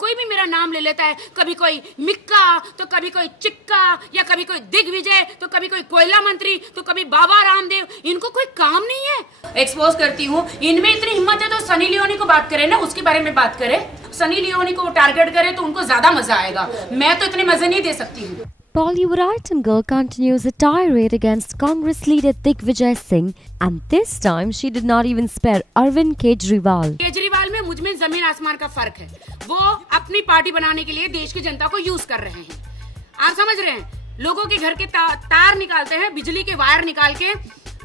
कोई भी मेरा नाम ले लेता है, कभी कोई मिक्का तो कभी कोई चिक्का, या कभी कोई दिग्विजय तो कभी कोई कोयला मंत्री तो कभी बाबा रामदेव। इनको कोई काम नहीं है। एक्सपोज करती हूँ। इनमें इतनी हिम्मत है तो सनी लियोनी को बात करें ना, उसके बारे में बात करें। सनी लियोनी को टारगेट करे तो उनको ज्यादा मजा आएगा। मैं तो इतने मजे नहीं दे सकती हूँ। Bollywood item girl continues a tirade against Congress leader Digvijay Singh, and this time she did not even spare Arvind Kejriwal. Kejriwal में मुझ में जमीन आसमान का फर्क है। वो अपनी पार्टी बनाने के लिए देश की जनता को यूज कर रहे हैं। आप समझ रहे हैं? लोगों के घर के तार निकालते हैं, बिजली के वायर निकाल के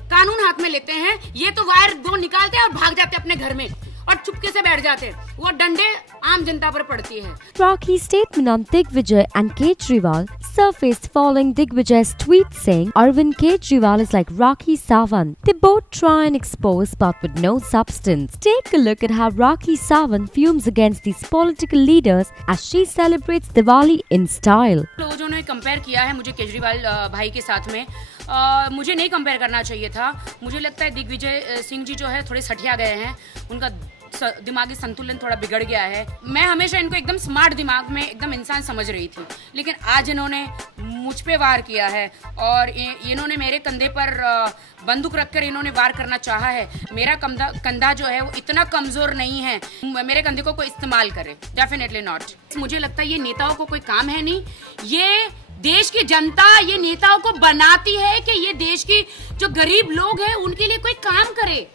कानून हाथ में लेते हैं। ये तो वायर दो निकालते हैं और भाग जाते हैं अपने घर में और चुपके से बैठ जाते हैं। वो डंडे आम जनता पर पड़ती है। Rocky statement on Digvijay and Kejriwal surfaced following Digvijay's tweet saying Arvind Kejriwal is like Rocky Sawant. They both try and expose but with no substance. Take a look at how Rocky Sawant fumes against these political leaders as she celebrates Diwali in style. लोगों ने compare किया है मुझे केजरीवाल भाई के साथ में। मुझे नहीं कंपेयर करना चाहिए था। मुझे लगता है दिग्विजय सिंह जी जो है थोड़े सठिया गए हैं, उनका दिमागी संतुलन थोड़ा बिगड़ गया है। मैं हमेशा इनको एकदम स्मार्ट दिमाग में एकदम इंसान समझ रही थी, लेकिन आज इन्होंने मुझ पे वार किया है और इन्होंने मेरे कंधे पर बंदूक रखकर इन्होंने वार करना चाहा है। मेरा कंधा जो है वो इतना कमजोर नहीं है मेरे कंधे को कोई इस्तेमाल करे। Definitely not. मुझे लगता है ये नेताओं को कोई काम है नहीं। ये देश की जनता ये नेताओं को बनाती है कि ये देश की जो गरीब लोग हैं उनके लिए कोई काम करे।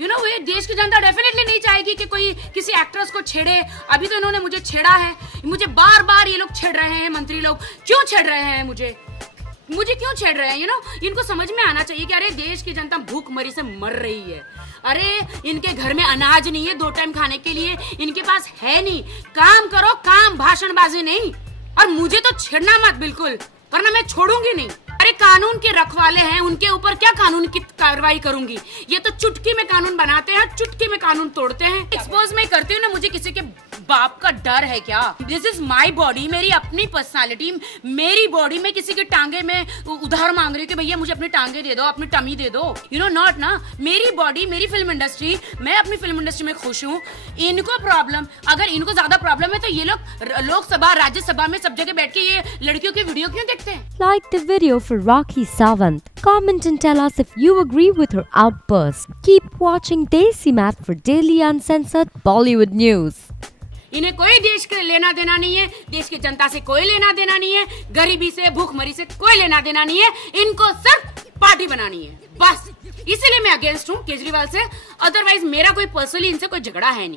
ये देश की जनता डेफिनेटली नहीं चाहेगी कि कोई किसी एक्ट्रेस को छेड़े। अभी तो इन्होंने मुझे छेड़ा है। मुझे बार बार ये लोग छेड़ रहे हैं। मंत्री लोग क्यों छेड़ रहे हैं? मुझे क्यों छेड़ रहे हैं? इनको समझ में आना चाहिए कि अरे देश की जनता भूखमरी से मर रही है। अरे इनके घर में अनाज नहीं है 2 टाइम खाने के लिए, इनके पास है नहीं। काम करो, काम, भाषणबाजी नहीं। और मुझे तो छेड़ना मत बिल्कुल, वरना मैं छोड़ूंगी नहीं। अरे कानून के रखवाले हैं, उनके ऊपर क्या कानून की कार्रवाई करूंगी? ये तो चुटकी में कानून बनाते हैं, चुटकी में कानून तोड़ते हैं। एक्सपोज मैं करती हूँ ना, मुझे किसी के बाप का डर है क्या? दिस इज माई बॉडी, मेरी अपनी पर्सनालिटी, मेरी बॉडी में किसी की टांगे में उधार मांग रही हूँ कि भैया मुझे अपनी टांगे दे दो, अपनी टमी दे दो। नॉट ना। मेरी बॉडी, मेरी फिल्म इंडस्ट्री, मैं अपनी फिल्म इंडस्ट्री में खुश हूँ। इनको प्रॉब्लम, अगर इनको ज्यादा प्रॉब्लम है तो ये लोग लोकसभा, राज्यसभा में सब जगह बैठ के ये लड़कियों की वीडियो क्यों देखते हैं? Like the video for Rocky Sawant. Comment and tell us if you agree with her outburst. Keep watching Desi Mat for daily uncensored Bollywood news. इन्हें कोई देश का लेना देना नहीं है, देश की जनता से कोई लेना देना नहीं है, गरीबी से, भूखमरी से कोई लेना देना नहीं है। इनको सिर्फ पार्टी बनानी है बस। इसीलिए मैं अगेंस्ट हूँ केजरीवाल से। अदरवाइज मेरा कोई पर्सनली इनसे कोई झगड़ा है नहीं।